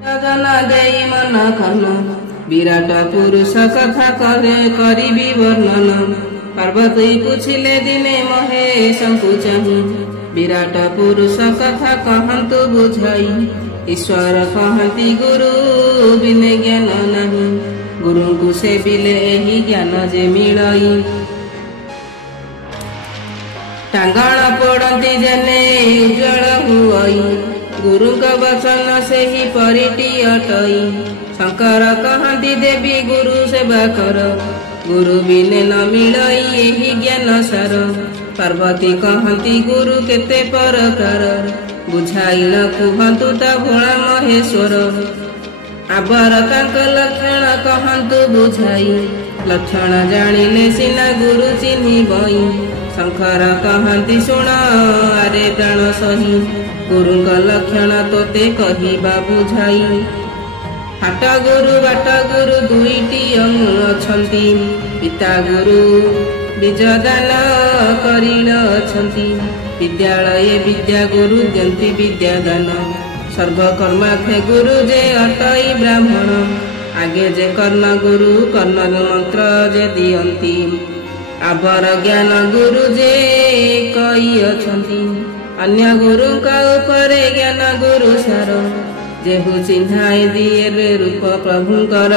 ଜନ ଦେଇ ମନ କନ ବିରାଟ ପୁରୁଷ କଥା କରେ କରିବି ବର୍ଣ୍ଣନ। ପାର୍ବତୀ ପୁଛିଲେ ଦିନେ ମହେଶଙ୍କୁ ଚାହିଁ ବିରାଟ ପୁରୁଷ କଥା କହନ୍ତୁ ବୁଝାଇ। ଈଶ୍ୱର କହନ୍ତି ଗୁରୁ ବିନେ ଜ୍ଞାନ ନାହିଁ ଗୁରୁଙ୍କୁ ସେବିଲେ ଏହି ଜ୍ଞାନ ଯେ ମିଳଇ। ଟାଙ୍ଗଣ ପୋଡ଼ନ୍ତି ଜେନେ ଉଜ୍ଜ୍ୱଳ ହୁଅଇ ଗୁରୁଙ୍କ ବଚନ ସେହି ପରିଟି ଅଟଇ। ଶଙ୍କର କହନ୍ତି ଦେବୀ ଗୁରୁ ସେବା କର ଗୁରୁ ବିନେ ନ ମିଳଇ ଏହି ଜ୍ଞାନ ସାର। ପାର୍ବତୀ କହନ୍ତି ଗୁରୁ କେତେ ପ୍ରକାର ବୁଝାଇ ନ କୁହନ୍ତୁ ତା ଭୋଳା ମହେଶ୍ୱର। ଆବର ତାଙ୍କ ଲକ୍ଷଣ କହନ୍ତୁ ବୁଝାଇ ଲକ୍ଷଣ ଜାଣିଲେ ସିନା ଗୁରୁ ଚିହ୍ନିବଇ। ଶଙ୍କର କହନ୍ତି ଶୁଣ ଆରେ ପ୍ରାଣ ସହି ଗୁରୁଙ୍କ ଲକ୍ଷଣ ତୋତେ କହିବା ବୁଝାଇ। ହାଟ ଗୁରୁ ବାଟ ଗୁରୁ ଦୁଇଟି ଅଛନ୍ତି ପିତା ଗୁରୁ ବୀଜଦାନ କରିଣ ଅଛନ୍ତି। ବିଦ୍ୟାଳये ବିଦ୍ୟା ଗୁରୁ ଦିଅନ୍ତି ବିଦ୍ୟାଦାନ ସର୍ବକର୍ମାର୍ଥେ ଗୁରୁ ଯେ ଅଟଇ ବ୍ରାହ୍ମଣ। ଆଗେ ଯେ କର୍ଣ୍ଣ ଗୁରୁ କର୍ଣ୍ଣ ମନ୍ତ୍ର ଯେ ଦିଅନ୍ତି ଆବର ଜ୍ଞାନ ଗୁରୁ ଯେ କହି ଅଛନ୍ତି। ଅନ୍ୟ ଗୁରୁଙ୍କ ଉପରେ ଜ୍ଞାନ ଗୁରୁ ସାର ଯେହୁ ଚିହ୍ନାଇ ଦିଏ ରୂପ ପ୍ରଭୁଙ୍କର।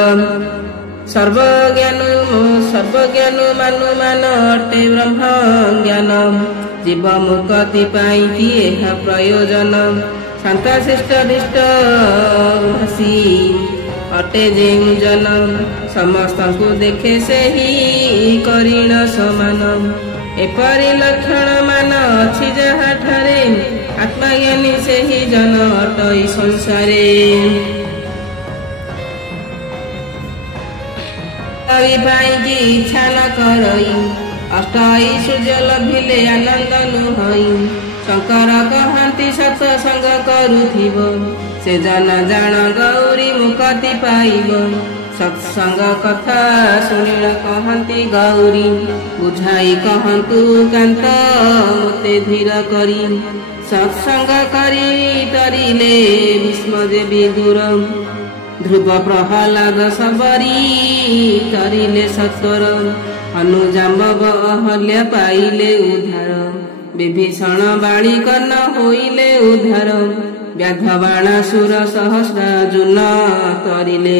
ସର୍ବଜ୍ଞାନୁ ମାନୁ ମାନ ଅଟେ ବ୍ରହ୍ମ ଜ୍ଞାନ ଜୀବ ମୁକ୍ତି ପାଇଁ ଏହା ପ୍ରୟୋଜନ। ଶାନ୍ତ ଶିଷ୍ଟ ଧିଷ୍ଟ ଭାଷୀ ଅଟେ ଯେଉଁ ଜନ ସମସ୍ତଙ୍କୁ ଦେଖେ ସେହି କରିଣ ସମାନ। ଏପରି ଲକ୍ଷଣ ମାନ ଅଛି ଯାହାଠାରେ ଆତ୍ମଜ୍ଞାନୀ ସେହି ଜନ ଅଟଇ ସଂସାରେ। ପାଇକି ଇଚ୍ଛା ନ କରଇ ଅଷ୍ଟ ଐଶ୍ୱର୍ଯ୍ୟ ଲଭିଲେ ଆନନ୍ଦ ନୁହଇ। ଶଙ୍କର କହନ୍ତି ସତ୍ସଙ୍ଗ କରୁଥିବ ସେ ଜନ ଜାଣ ଗୌରୀ ମୁକ୍ତି ପାଇବ। ସତ୍ସଙ୍ଗ କଥା ଶୁଣିଳ କହନ୍ତି ଗୌରୀ ବୁଝାଇ କହନ୍ତୁ କାନ୍ତ ମୋତେ ଧୀର କରି। ସତ୍ସଙ୍ଗ କରି ତରିଲେ ଭୀଷ୍ମ ଯେ ବିଦୁର ଧ୍ରୁବ ପ୍ରହ୍ଲାଦ ସବରୀ ତରିଲେ ସତ୍ୱର। ଅନୁଜାମ୍ବବ ଅହଲ୍ୟା ପାଇଲେ ଉଦ୍ଧାର ବିଭୀଷଣ ବାଳି କର୍ଣ୍ଣ ହୋଇଲେ ଉଦ୍ଧାର। ବ୍ୟାଧ ବାଣାସୁର ସହସ୍ରାର୍ଜୁନ ତରିଲେ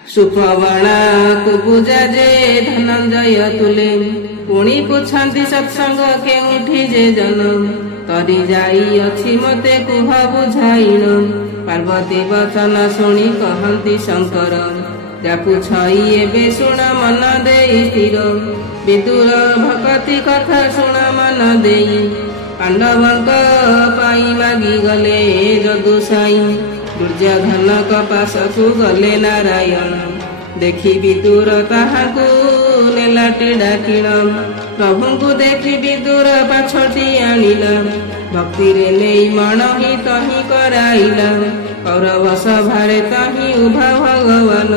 ସୁପବାଣା କୁବୁଜା ଯେ ଧନଞ୍ଜୟ ତୁଲେ। ପୁଣି ପୁଛନ୍ତି ସତ୍ସଙ୍ଗ କେଉଁଠି ଯେ ଜନ ତରି ଯାଇଅଛି ମୋତେ କୁହ ବୁଝାଇଣ। ପାର୍ବତୀ ବଚନ ଶୁଣି କହନ୍ତି ଶଙ୍କର ଯାକୁଛଇ ଏବେ ଶୁଣ ମନ ଦେଇ ସ୍ଥିର। ବିଦୁର ଭକତି କଥା ଶୁଣ ମନ ଦେଇ ପାଣ୍ଡବଙ୍କ ପାଇଁ ମାଗିଗଲେ ଯଦୁସାଇ। ଦୁର୍ଯ୍ୟୋଧନ କପାସକୁ ଗଲେ ନାରାୟଣ ଦେଖି ବିଦୁର ତାହାକୁ ନେଲାଟି ଡାକିଣ। ପ୍ରଭୁଙ୍କୁ ଦେଖି ବିଦୁର ପାଛଟି ଆଣିଲା ଭକ୍ତିରେ ନେଇ ମଣ ହିଁ ତହିଁ କରାଇଲା। କୌରବ ସଭାରେ ତହିଁ ଉଭା ଭଗବାନ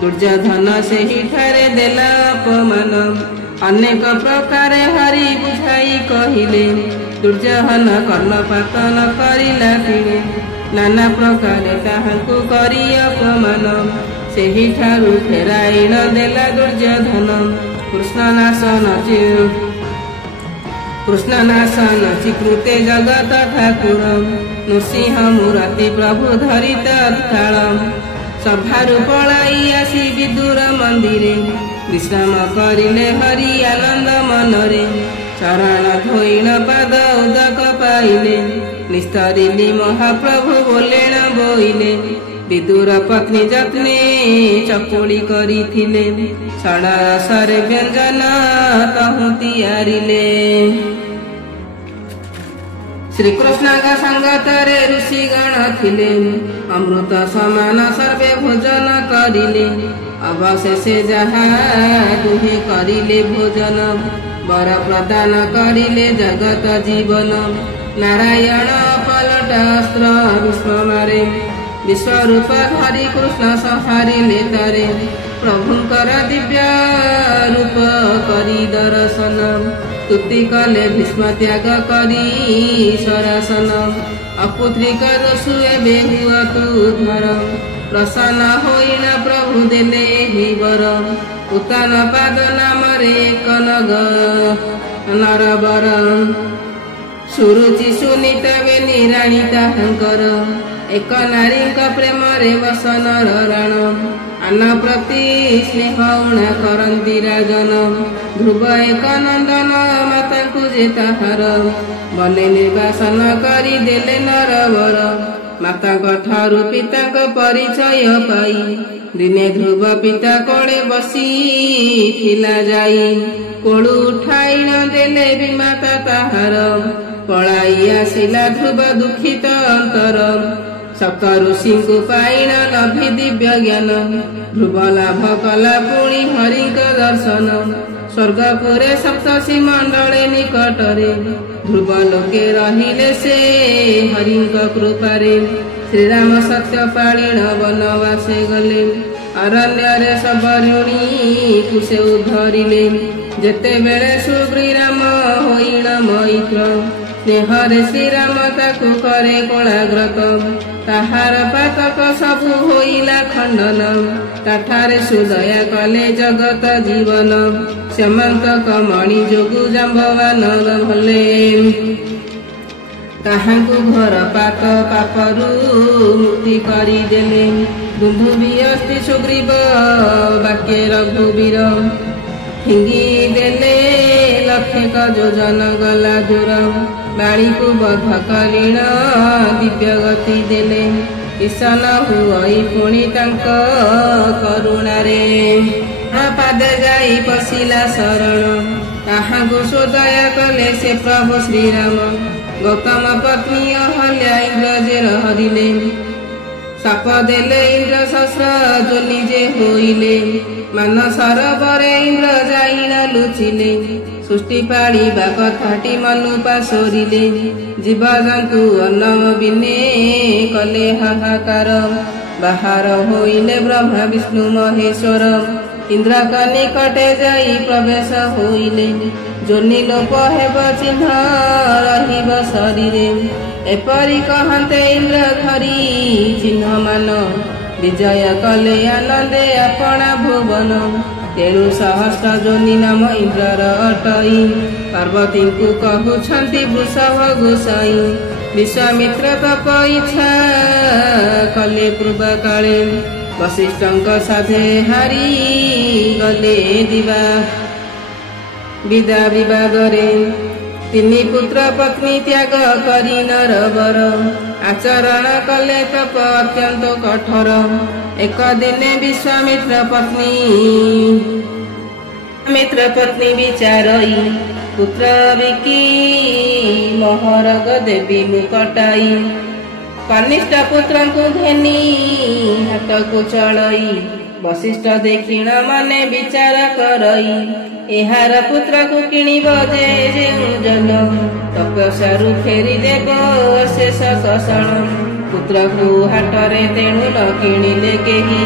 ଦୁର୍ଯ୍ୟୋଧନ ସେହିଠାରେ ଦେଲା ଅପମାନ। ଅନେକ ପ୍ରକାରେ ହରି ବୁଝାଇ କହିଲେ ଦୁର୍ଯ୍ୟୋଧନ କର୍ଣ୍ଣପାତ ନ କରିଲା କିଣେ। ନାନା ପ୍ରକାରେ ତାହାଙ୍କୁ କରି ଅପମାନ ସେହିଠାରୁ ଫେରାଇ ନ ଦେଲା ଦୁର୍ଯ୍ୟୋଧନ। କୃଷ୍ଣନାଶନ ଚିକୃତେ ଜଗତ ଠାକୁର ନୃସିଂହ ମୂରତି ପ୍ରଭୁ ଧରିତ କାଳ। ସଭାରୁ ପଳାଇ ଆସି ବିଦୁର ମନ୍ଦିରେ ବିଶ୍ରାମ କରିଲେ ହରି ଆନନ୍ଦ ମନରେ। ଚରଣ ଧୋଇଣ ପାଦ ଉଦକ ପାଇଲେ ନିସ୍ତରିଲି ମହାପ୍ରଭୁ ବୋଲେଣ ବୋଇଲେ। ବିଦୁର ପତ୍ନୀ ଯତ୍ନେ ଚକୁଳି କରିଥିଲେ ଷଡ଼ରସରେ ବ୍ୟଞ୍ଜନ ତହୁଁ ତିଆରିଲେ। ଶ୍ରୀକୃଷ୍ଣଙ୍କ ସଙ୍ଗତରେ ଋଷିଗଣ ଥିଲେ ଅମୃତ ସମାନ ସର୍ବେ ଭୋଜନ କରିଲେ। ଅବଶେଷେ ଯାହା ଦୁହେଁ କରିଲେ ଭୋଜନ ବର ପ୍ରଦାନ କରିଲେ ଜଗତ ଜୀବନ। ନାରାୟଣ ପଲଟ ଅସ୍ତ୍ର ବିଶ୍ୱମାରେ ବିଶ୍ୱରୂପ ଧରି କୃଷ୍ଣ ସଂହାରିଲେ ତରେ। ପ୍ରଭୁଙ୍କର ଦିବ୍ୟ ରୂପ କରି ଦର୍ଶନ स्तुति कले भीष्म त्याग करी सरासन अपुत्रिक दस्यु एबे हुआ तू धर प्रसन्न होइना प्रभु देले एहि वर उत्तान पाद नाम रे कनग नरवर सुरुचि सुनीता बेनी राणी ताहांकर एक नारी प्रेम रे बस नर रण आन प्रति स्नेह उणा करती राजन ध्रुव एक नंदन माता जे ताहार बने निर्वासन करी देले नरवर माता ठारू पिता परिचय पाई दिने ध्रुव पिता कोड़े बसी थिला जाई कोड़ू उठाई न देले भी माता ताहार पलाई आसिला ध्रुव दुखित अंतर सप्त ऋषि को पाइन लभि दिव्य ज्ञान ध्रुव लाभ कला पुणी हरि दर्शन स्वर्गपुरे सप्तषि मंडले निकटरे ध्रुव लोके रहिले से हरि कृपारे श्रीराम सत्य पाणिण वनवासे गले अरण्य सबरुणी कुसे उद्धरिले जेते बेले सुग्रीराम होइण मैत्र स्नेहरे श्रीराम ताकु करे कोलाग्रत ताहार पातक सबु होइला खंडन ताठारे सुदया कले जगत जीवन सेमंतक मणि जोगु जाम्बवान भले ताहांकु घर पात पापरु मुक्ति करी देले दुंदुभि अस्ति सुग्रीव वाक्य रघुवीर फिंगी देले लक्षेक योजन गला दूर बाणी को बध करीण दिव्य गति देले ईशन हुई पुणी तांक करुणारे पादे जाई पशिला शरण ताहांकु सुदया कले से प्रभु श्रीराम गौतम पत्नी अहल्या इंद्र जे हरिले साप देले इंद्र शस्त्र जो निजे होइले मान सरोवरे इंद्र जाइन लुचिले सृष्टि पाड़िबा कथाटी मनु पाशोरिले जीव जंतु अन्न बिने कले हाहाकार बाहर होइले ब्रह्मा विष्णु महेश्वर इंद्र का निकटे जाई प्रवेश होइले जोनि लोप हेब चिन्ह रहिब शरीरे एपरि कहते इंद्र धरी चिन्ह मान विजय कले आनंदे अपना भुवन तेणु सहस्र जोनि नाम इंद्रर अटई पार्वती को कहउछंती वृषभ गोसाई विश्वामित्र तप इच्छा कले पूर्व काले वशिष्ठंक साधे हारी गले दिवा विदा विवादरे तिनी पुत्र पत्नी त्याग करी नरवर आचरण कले तप अत्यंत कठोर एक दिने विश्वामित्र पत्नी विचारई पुत्र विकी महरग देवी मुकटाई कनिष्ठ पुत्र को घेनी हाथ को चढ़ई वशिष्ठ देखिण माने विचार करई एहार पुत्र को किणिब जे जन तपस्यारु फेरी देव शेष कषण पुत्र को हाटरे तेणु न किणिले केही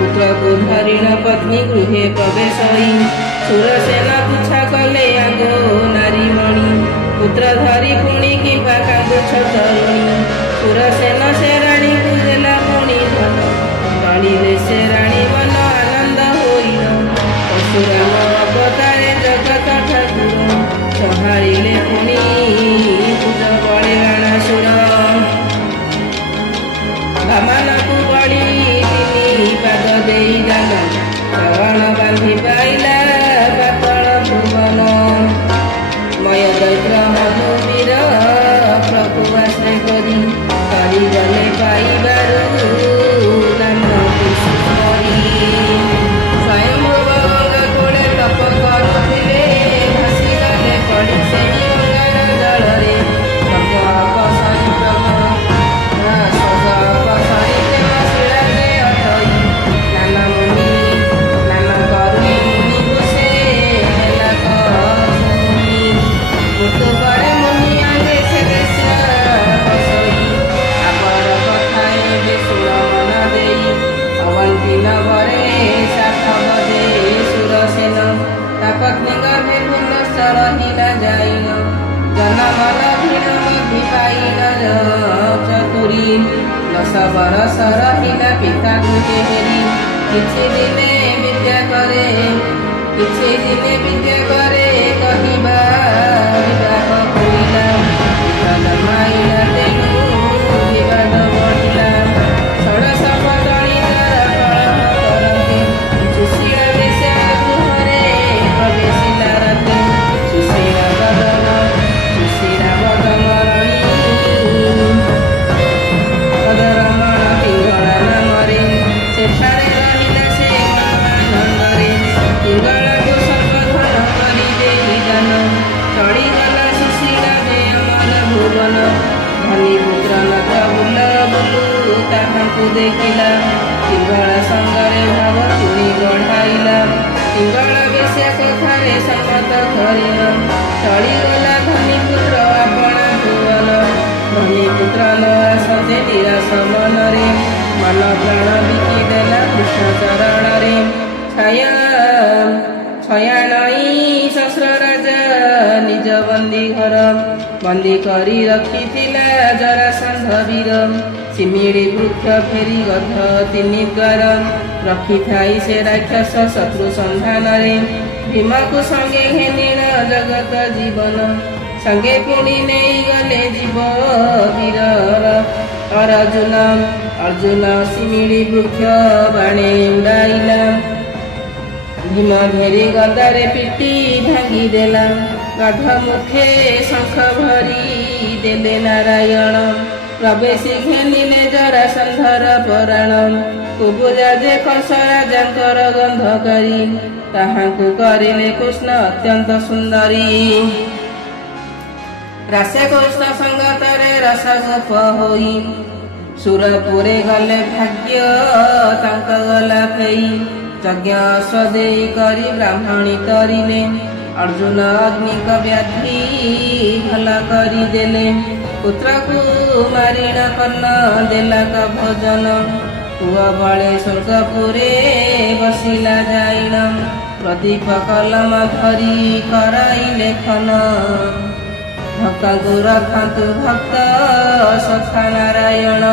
पुत्र को धरिण पत्नी गृहे प्रवेशई सुरसेना पुछा कले आगो नारीमणि पुत्र धरी पुणी किंबा कांदुछ तरुणी सुरसेन से राणी को देला पुणी धन काणिले से राणी मन आनंद होइल परशुराम अवतारे जगत ठाकुर संहारिले पुणी पूज बळे राणासुर बामन को बळी तिनी पाद देई दान चरण बांधि पाइला पातळ भुवन मय दैत्र मधुवीर प्रभु आश्रय करी गले पाइबारु नाम କରି 10 ବରଷ ରହିଲା ପିତା ଗୃହେ ହେରି। କିଛି ଦିନେ ବିଦ୍ୟା କରେ କହିବା ବିବାହ ହୋଇଲା। ପିତା ଜନ୍ମାଇଲା ତେଣୁ ବିବାଦ ବଢ଼ିଲା। ଷୋଡ଼ଶ ବଦଳି କଳହ କରନ୍ତି ସୁଶୀଳ ବେଶ୍ୟା ଗୃହରେ ପ୍ରବେଶିଲା ରାତି। ସୁଶୀଳ ବଦମରଣୀ ପଦରମଣ ପିଙ୍ଗଳା ନାମରେ ସେଠାରେ ରହିଲା ସେ ମନଆନନ୍ଦରେ। ପିଙ୍ଗଳାକୁ ସର୍ବଧନ କରି ଦେଇ ଦାନ ଚଳିଗଲା ସୁଶୀଳ ଯେ ଅମର ଭୁବନ। ଧନୀ ପୁତ୍ର ନାଥ ବୁଲ ବୁଲୁ ତାହାଙ୍କୁ ଦେଖିଲା। ପିଙ୍ଗଳା ସଙ୍ଗରେ ଭାବ ପୁଣି ବଢ଼ାଇଲା। ପିଙ୍ଗଳ ବେଶ୍ୟା କଥାରେ ସମ୍ମତ କରିଲ। ଚଳିଗଲା ଧନୀ ପୁତ୍ର ଆପଣା ଭୁବନ। ଧନୀ ପୁତ୍ର ନ ଆସନ୍ତେ ନିରାଶ ମନରେ ମନ ପ୍ରାଣ ବିକି ଦେଲା କୃଷ୍ଣ ଚରଣରେ। ଛୟାନଈ ଶସ୍ତ୍ର ରାଜା ନିଜ ବନ୍ଦୀ ଘର ବନ୍ଦୀ କରି ରଖିଥିଲା ଜରାସନ୍ଧ ବୀର। ଶିମିଳି ବୃକ୍ଷ ଫେରି ଗଧ 3 ଦ୍ୱାର ରଖିଥାଇ ସେ ରାକ୍ଷସ ଶତ୍ରୁ ସନ୍ଧାନରେ। ଭୀମକୁ ସଙ୍ଗେ ଘେନିଳ ଜଗତ ଜୀବନ ସଙ୍ଗେ ପୁଣି ନେଇଗଲେ ଜୀବ ବୀରର। ଅର୍ଜୁନ ଶିମିଳି ବୃକ୍ଷ ବାଣେ ଉଡ଼ାଇଲା। ଭୀମ ଭେରି ଗଦାରେ ପିଟି ଭାଙ୍ଗି ଦେଲା। ଗଧ ମୁଖେ ଶଙ୍ଖ ଭରି ଦେଲେ ନାରାୟଣ। ପ୍ରବେଶୀ ଘେନିଲେ ଜରାସନ୍ଧର ପରାଣ। କୁବୁଜା ଯେ କଂସ ରାଜାଙ୍କର ଗନ୍ଧକାରୀ ତାହାଙ୍କୁ କରିଲେ କୃଷ୍ଣ ଅତ୍ୟନ୍ତ ସୁନ୍ଦରୀ। ରାସେ କୃଷ୍ଣ ସଙ୍ଗତରେ ରସଗୋପ ହୋଇ ସୁରପୁରେ ଗଲେ ଭାଗ୍ୟ ତାଙ୍କ ଗଲା ଫେଇ। ଯଜ୍ଞ ଅଶ୍ୱଦେଇ କରି ବ୍ରାହ୍ମଣୀ ତରିଲେ। ଅର୍ଜୁନ ଅଗ୍ନିକ ବ୍ୟାଧି ଭଲ କରିଦେଲେ। ପୁତ୍ରକୁ ମାରିଣ କର୍ଣ୍ଣ ଦେଲା କ ଭୋଜନ। ପୁଅ ବଳେ ସ୍ୱର୍ଗପୁରେ ବସିଲା ଯାଇଣ। ପ୍ରଦୀପ କଲମ ଧରି କରାଇଲେ ଖନ। ଭକ୍ତଙ୍କୁ ରଖନ୍ତୁ ଭକ୍ତ ସଖା ନାରାୟଣ।